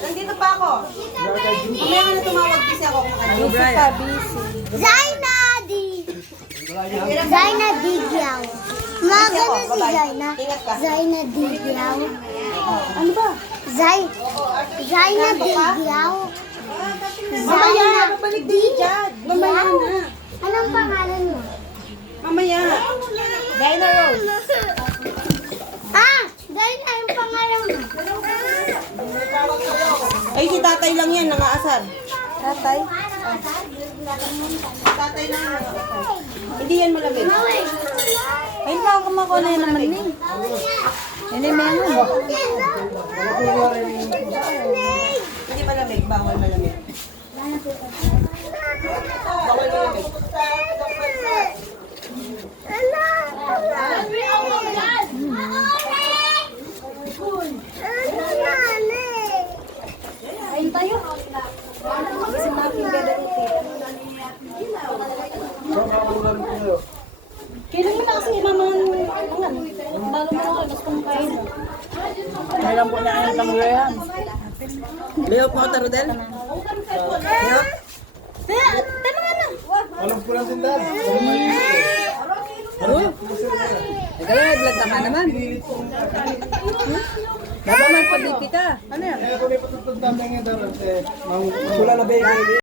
nandito pa ako. Mamaya ka na tumawag kasi ako kung ano. Zaina di. Zaina Digiaw. Maganda si Zaina. Ingat ka. Zaina Digiaw. Ano ba? Zaina Digiaw. Mamaya, babalik din dyan. Mamaya na. Anong pangalan mo? Mamaya. Diana Rose. Ah! Zaina yung pangalan mo. Ay, si tatay lang yan, nangaasar. Tatay? Tatay lang yan, nangaasar. Hindi yan malamig. Ay, baka kumakuha na yun naman eh. Hindi may ano. Hindi malamig, bawal malamig. Bawal malamig. Ayun tayo. Kasi natin gagawin. Kailan mo na kasi imaman bago mo ako, gusto kong kain. Meron po na ang tanggayan. Layot mo ka, Rodel? Layot? Tanungan na. Alam ko lang din dahil. Ikaw yung naglag ka naman. Baba man pa ka. Ano yan? Kaya ko na ipatutundam na nga dahil. Wala na ba